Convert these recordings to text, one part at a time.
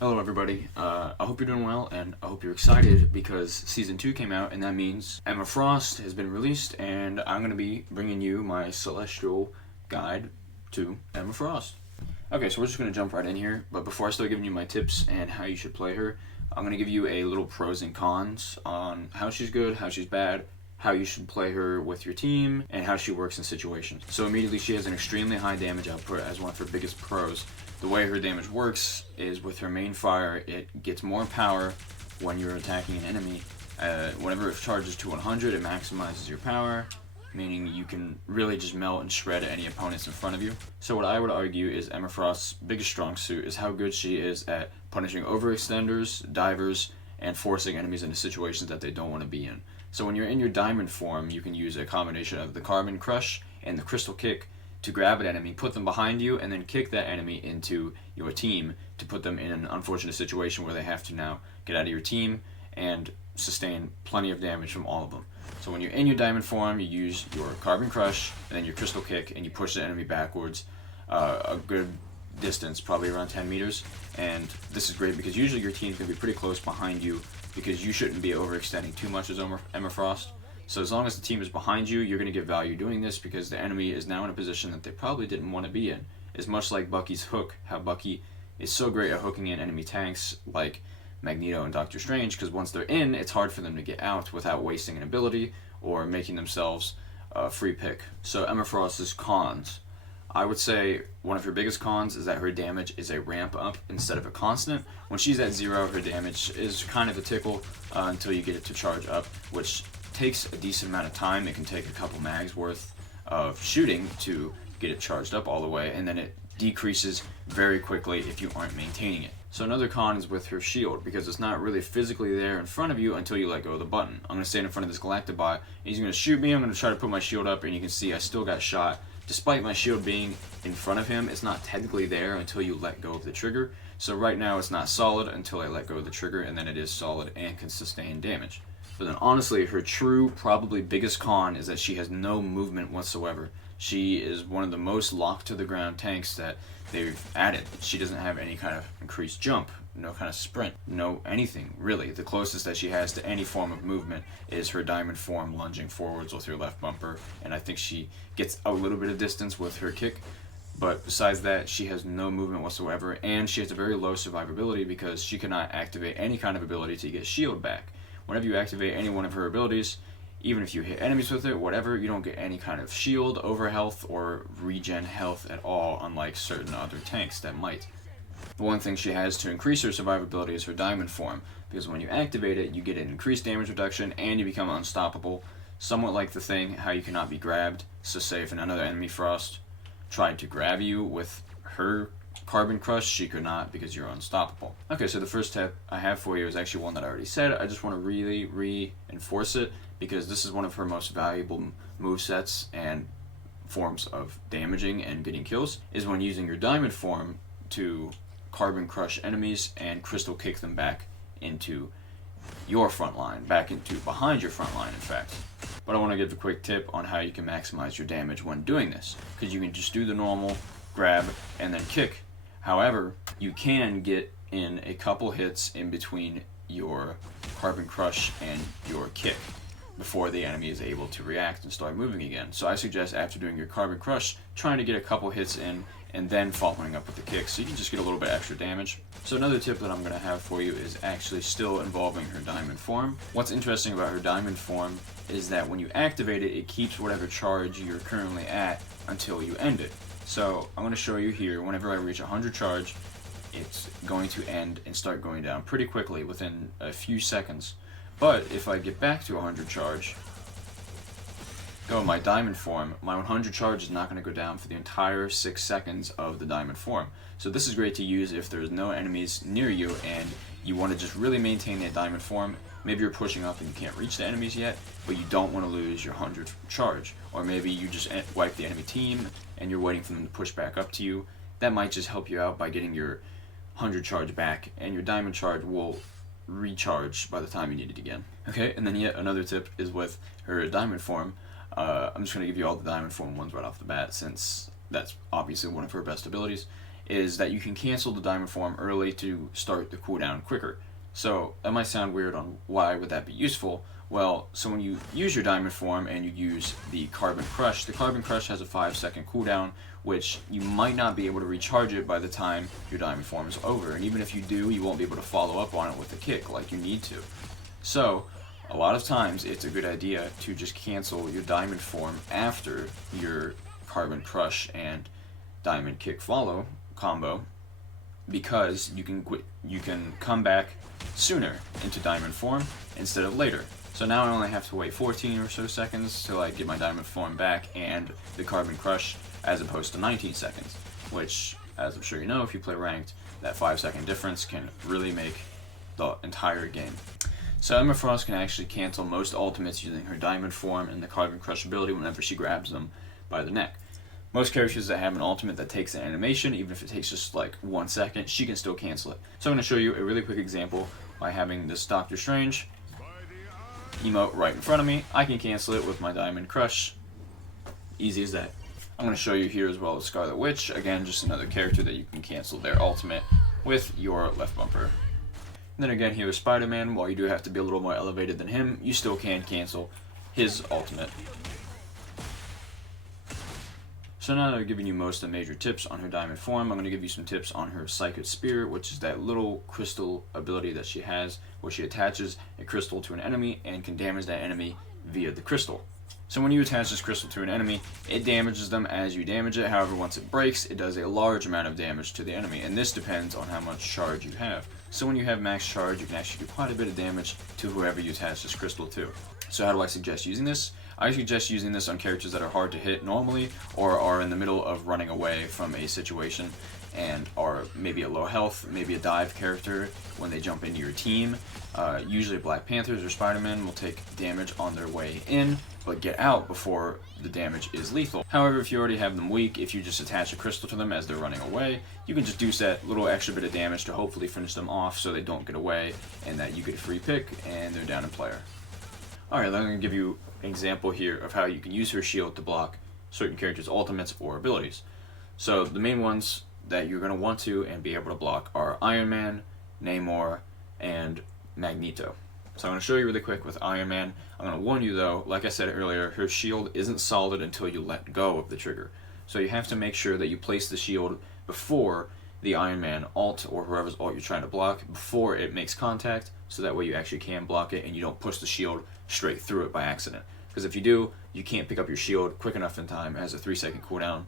Hello everybody, I hope you're doing well, and I hope you're excited because Season 2 came out, and that means Emma Frost has been released, and I'm going to be bringing you my celestial guide to Emma Frost. Okay, so we're just going to jump right in here, but before I start giving you my tips and how you should play her, I'm going to give you a little pros and cons on how she's good, how she's bad, how you should play her with your team, and how she works in situations. So immediately, she has an extremely high damage output as one of her biggest pros. The way her damage works is with her main fire, it gets more power when you're attacking an enemy. Whenever it charges to 100, it maximizes your power, meaning you can really just melt and shred any opponents in front of you. So what I would argue is Emma Frost's biggest strong suit is how good she is at punishing overextenders, divers, and forcing enemies into situations that they don't want to be in. So when you're in your diamond form, you can use a combination of the Carbon Crush and the Crystal Kick to grab an enemy, put them behind you, and then kick that enemy into your team to put them in an unfortunate situation where they have to now get out of your team and sustain plenty of damage from all of them. So when you're in your diamond form, you use your Carbon Crush and then your Crystal Kick, and you push the enemy backwards a good distance, probably around 10 meters. And this is great because usually your team's going to be pretty close behind you because you shouldn't be overextending too much as Emma Frost. So as long as the team is behind you, you're going to get value doing this because the enemy is now in a position that they probably didn't want to be in. It's much like Bucky's hook, how Bucky is so great at hooking in enemy tanks like Magneto and Doctor Strange, because once they're in, it's hard for them to get out without wasting an ability or making themselves a free pick. So Emma Frost's cons. I would say one of her biggest cons is that her damage is a ramp up instead of a constant. When she's at 0, her damage is kind of a tickle until you get it to charge up, which takes a decent amount of time. It can take a couple mags worth of shooting to get it charged up all the way, and then it decreases very quickly if you aren't maintaining it. So another con is with her shield, because it's not really physically there in front of you until you let go of the button. I'm going to stand in front of this Galactobot, and he's going to shoot me. I'm going to try to put my shield up, and you can see I still got shot. Despite my shield being in front of him, it's not technically there until you let go of the trigger. So right now it's not solid until I let go of the trigger, and then it is solid and can sustain damage. But then honestly, her true, probably biggest con is that she has no movement whatsoever. She is one of the most locked to the ground tanks that they've added. She doesn't have any kind of increased jump, no kind of sprint, no anything really. The closest that she has to any form of movement is her diamond form lunging forwards with her left bumper, and I think she gets a little bit of distance with her kick. But besides that, she has no movement whatsoever, and she has a very low survivability because she cannot activate any kind of ability to get shield back. Whenever you activate any one of her abilities, even if you hit enemies with it, whatever, you don't get any kind of shield, over health, or regen health at all, unlike certain other tanks that might. The one thing she has to increase her survivability is her diamond form, because when you activate it, you get an increased damage reduction and you become unstoppable, somewhat like the thing how you cannot be grabbed. So say if another enemy Frost tried to grab you with her Carbon Crush, she could not because you're unstoppable. Okay, so the first tip I have for you is actually one that I already said. I just want to really reinforce it because this is one of her most valuable movesets and forms of damaging and getting kills, is when using your diamond form to Carbon Crush enemies and Crystal Kick them back into your front line, behind your front line in fact. But I want to give a quick tip on how you can maximize your damage when doing this, because you can just do the normal grab and then kick. However, you can get in a couple hits in between your Carbon Crush and your kick before the enemy is able to react and start moving again. So I suggest after doing your Carbon Crush, trying to get a couple hits in and then following up with the kick, so you can just get a little bit extra damage. So another tip that I'm going to have for you is actually still involving her diamond form. What's interesting about her diamond form is that when you activate it, it keeps whatever charge you're currently at until you end it. So I'm going to show you here, whenever I reach 100 charge, it's going to end and start going down pretty quickly within a few seconds. But if I get back to 100 charge, go in my diamond form, my 100 charge is not going to go down for the entire 6 seconds of the diamond form. So this is great to use if there's no enemies near you and you want to just really maintain that diamond form. Maybe you're pushing up and you can't reach the enemies yet, but you don't want to lose your 100 charge. Or maybe you just wipe the enemy team and you're waiting for them to push back up to you. That might just help you out by getting your 100 charge back, and your diamond charge will recharge by the time you need it again. Okay, and then yet another tip is with her diamond form. I'm just going to give you all the diamond form ones right off the bat, since that's obviously one of her best abilities, is that you can cancel the diamond form early to start the cooldown quicker. So that might sound weird on why would that be useful. Well, so when you use your diamond form and you use the Carbon Crush has a 5-second cooldown, which you might not be able to recharge it by the time your diamond form is over. And even if you do, you won't be able to follow up on it with a kick like you need to. So a lot of times it's a good idea to just cancel your diamond form after your Carbon Crush and Diamond Kick follow combo, because you can come back sooner into diamond form instead of later. So now I only have to wait 14 or so seconds till I get my diamond form back and the Carbon Crush, as opposed to 19 seconds, which, as I'm sure you know if you play ranked, that 5-second difference can really make the entire game. So Emma Frost can actually cancel most ultimates using her diamond form and the Carbon Crush ability whenever she grabs them by the neck. Most characters that have an ultimate that takes an animation, even if it takes just like 1 second, she can still cancel it. So I'm going to show you a really quick example by having this Doctor Strange emote right in front of me. I can cancel it with my Diamond Crush. Easy as that. I'm going to show you here as well as Scarlet Witch. Again, just another character that you can cancel their ultimate with your left bumper. And then again, here is Spider-Man. While you do have to be a little more elevated than him, you still can cancel his ultimate. So now that I've given you most of the major tips on her diamond form, I'm going to give you some tips on her Psychic Spear, which is that little crystal ability that she has, where she attaches a crystal to an enemy and can damage that enemy via the crystal. So when you attach this crystal to an enemy, it damages them as you damage it. However, once it breaks, it does a large amount of damage to the enemy, and this depends on how much charge you have. So when you have max charge, you can actually do quite a bit of damage to whoever you attach this crystal to. So how do I suggest using this? I suggest using this on characters that are hard to hit normally, or are in the middle of running away from a situation and are maybe at low health, maybe a dive character when they jump into your team. Usually Black Panthers or Spider-Man will take damage on their way in, but get out before the damage is lethal. However, if you already have them weak, if you just attach a crystal to them as they're running away, you can just do that little extra bit of damage to hopefully finish them off so they don't get away and that you get a free pick and they're down in player. Alright, I'm going to give you an example here of how you can use her shield to block certain characters' ultimates or abilities. So the main ones that you're going to want to and be able to block are Iron Man, Namor, and Magneto. So I'm going to show you really quick with Iron Man. I'm going to warn you though, like I said earlier, her shield isn't solid until you let go of the trigger. So you have to make sure that you place the shield before the Iron Man ult or whoever's ult you're trying to block, before it makes contact, so that way you actually can block it and you don't push the shield straight through it by accident. Because if you do, you can't pick up your shield quick enough in time. It has a 3-second cooldown.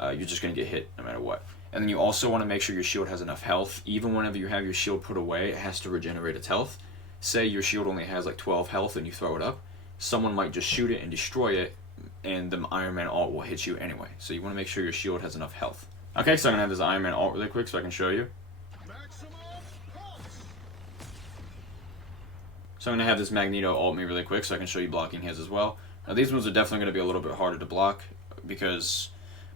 You're just going to get hit no matter what. And then you also want to make sure your shield has enough health. Even whenever you have your shield put away, it has to regenerate its health. Say your shield only has like 12 health and you throw it up, someone might just shoot it and destroy it, and the Iron Man ult will hit you anyway. So you want to make sure your shield has enough health. Okay, so I'm going to have this Iron Man ult really quick so I can show you. So I'm going to have this Magneto ult me really quick so I can show you blocking his as well. Now these ones are definitely going to be a little bit harder to block because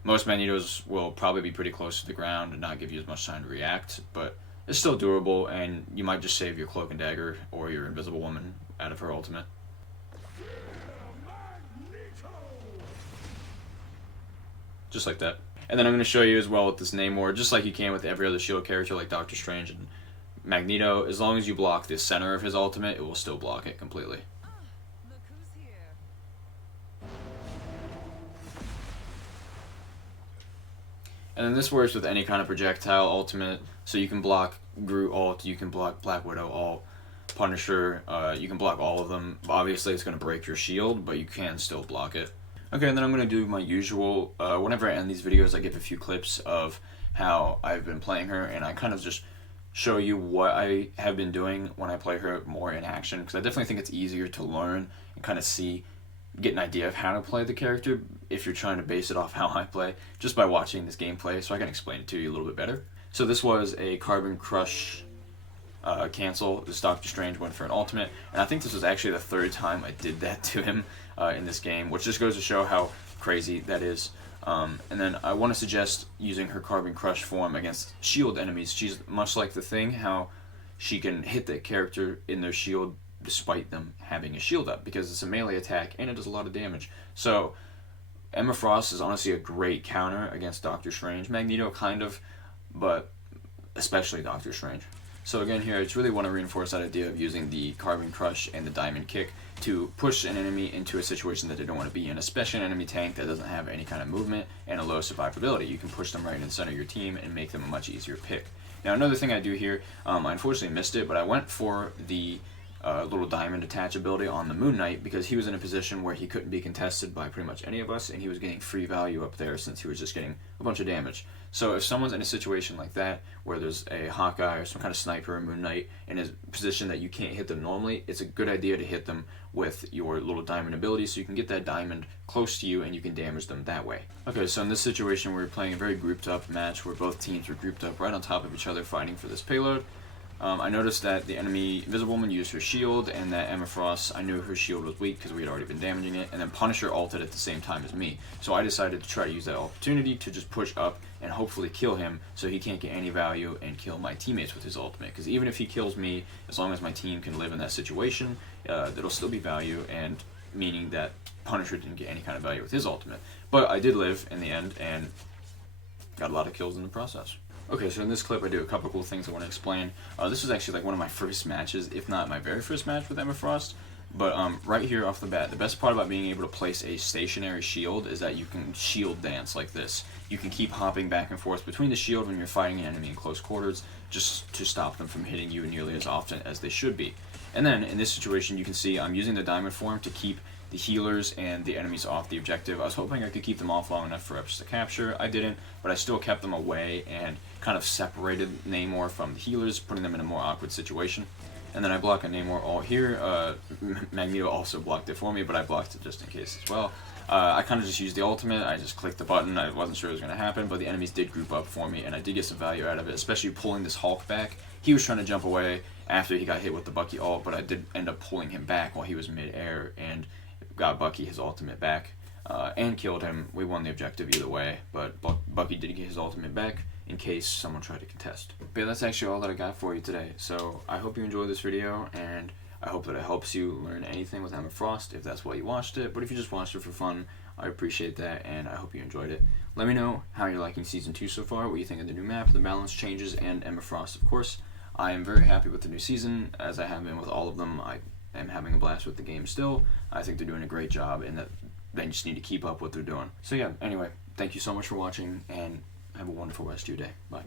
most Magnetos will probably be pretty close to the ground and not give you as much time to react, but it's still durable and you might just save your Cloak and Dagger or your Invisible Woman out of her ultimate. Just like that. And then I'm going to show you as well with this Namor, just like you can with every other shield character like Doctor Strange and Magneto, as long as you block the center of his ultimate, it will still block it completely. Look who's here. And then this works with any kind of projectile ultimate, so you can block Groot ult, you can block Black Widow ult, Punisher, you can block all of them. Obviously it's going to break your shield, but you can still block it. Okay, and then I'm going to do my usual, whenever I end these videos I give a few clips of how I've been playing her, and I kind of just show you what I have been doing when I play her more in action, because I definitely think it's easier to learn and kind of get an idea of how to play the character if you're trying to base it off how I play, just by watching this gameplay, so I can explain it to you a little bit better. So this was a Carbon Crush cancel. This Doctor Strange went for an ultimate, and I think this was actually the third time I did that to him in this game, which just goes to show how crazy that is. And then I want to suggest using her Carbon Crush form against shield enemies. She's much like the Thing, how she can hit the character in their shield despite them having a shield up, because it's a melee attack and it does a lot of damage. So Emma Frost is honestly a great counter against Doctor Strange. Magneto kind of but especially Doctor Strange. So again here, I just really want to reinforce that idea of using the Carbon Crush and the Diamond Kick to push an enemy into a situation that they don't want to be in, especially an enemy tank that doesn't have any kind of movement and a low survivability. You can push them right in the center of your team and make them a much easier pick. Now another thing I do here, I unfortunately missed it, but I went for the little diamond attach ability on the Moon Knight because he was in a position where he couldn't be contested by pretty much any of us, and he was getting free value up there since he was just getting a bunch of damage. So if someone's in a situation like that where there's a Hawkeye or some kind of sniper or Moon Knight in a position that you can't hit them normally, it's a good idea to hit them with your little diamond ability so you can get that diamond close to you and you can damage them that way. Okay, so in this situation we're playing a very grouped up match where both teams were grouped up right on top of each other fighting for this payload. I noticed that the enemy Invisible Woman used her shield, and that Emma Frost, I knew her shield was weak because we had already been damaging it, and then Punisher ulted at the same time as me. So I decided to try to use that opportunity to just push up and hopefully kill him so he can't get any value and kill my teammates with his ultimate. Because even if he kills me, as long as my team can live in that situation, there'll still be value, and meaning that Punisher didn't get any kind of value with his ultimate. But I did live in the end and got a lot of kills in the process. Okay, so in this clip I do a couple cool things I want to explain. This was actually like one of my first matches, if not my very first match with Emma Frost. But right here off the bat, the best part about being able to place a stationary shield is that you can shield dance like this. You can keep hopping back and forth between the shield when you're fighting an enemy in close quarters, just to stop them from hitting you nearly as often as they should be. And then in this situation you can see I'm using the diamond form to keep the healers and the enemies off the objective. I was hoping I could keep them off long enough for us to capture. I didn't, but I still kept them away and kind of separated Namor from the healers, putting them in a more awkward situation. And then I block a Namor ult here. Magneto also blocked it for me, but I blocked it just in case as well. I kind of just used the ultimate. I just clicked the button. I wasn't sure it was going to happen, but the enemies did group up for me, and I did get some value out of it, especially pulling this Hulk back. He was trying to jump away after he got hit with the Bucky ult, but I did end up pulling him back while he was mid-air, and got Bucky his ultimate back, and killed him. We won the objective either way, but Bucky did get his ultimate back in case someone tried to contest. But yeah, that's actually all that I got for you today. So I hope you enjoyed this video, and I hope that it helps you learn anything with Emma Frost if that's why you watched it. But if you just watched it for fun, I appreciate that, and I hope you enjoyed it. Let me know how you're liking Season 2 so far, what you think of the new map, the balance changes, and Emma Frost, of course. I am very happy with the new season, as I have been with all of them. I am having a blast with the game still. I think they're doing a great job, and that they just need to keep up what they're doing. So yeah, anyway, thank you so much for watching, and have a wonderful rest of your day. Bye.